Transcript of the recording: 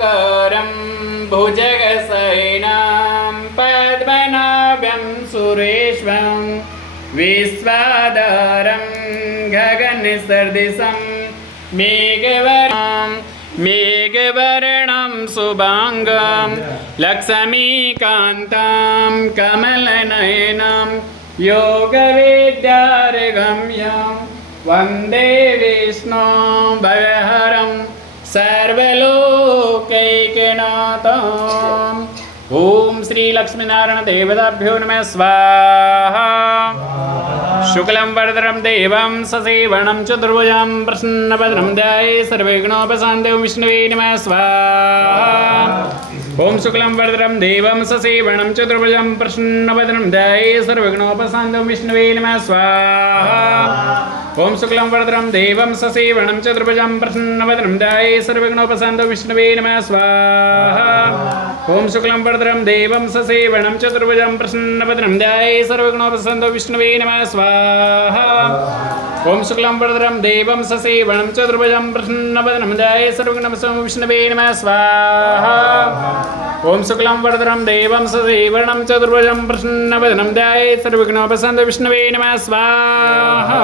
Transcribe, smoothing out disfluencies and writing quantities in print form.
शुक्लाम्बरधरं भुजगशयनं पद्मनाभं सुरेशं विश्वाधारं गगनसदृशं मेघवर्णं शुभांगं लक्ष्मीकान्तं कमलनयनं योगविद्यार्गम्यं वन्दे विष्णु भवहरं सर्वलोकैकनाथम्। ओम श्री लक्ष्मीनारायण देवताभ्यो नमः स्वाहा। शुक्लं वरदं देवं ससेवनं चतुर्भुजं प्रसन्नवदनं ध्याये सर्वविघ्नोपशान्तये। विष्णवे नमः स्वाहा। ओम शुक्लं वरदं देवं ससेवनं चतुर्भुजं प्रसन्नवदनं ध्याये सर्वविघ्नोपशान्तये। विष्णवे नमः स्वाहा। ओम शुक्लं वरदं देवं ससेवनं चतुर्भुजं प्रसन्नवदनं ध्याये सर्वविघ्नोपशान्तये। विष्णवे नमः स्वाहा। ओम शुक्लं वरदं देवं ससेवनं चतुर्भुजं प्रसन्नवदनं ध्याये सर्वविघ्नोपशान्तये। विष्णवे नमः स्वाहा। ओम शुक्लं वरदं देवं ससेवनं चतुर्भुजं प्रसन्नवदनं ध्याये सर्वविघ्नोपशान्तये। विष्णवे नमः स्वाहा। ओम शुक्लं वरदं देवं ससेवनं चतुर्भुजं प्रसन्नवदनं ध्याये सर्वविघ्नोपशान्तये। विष्णवे नमः स्वाहा।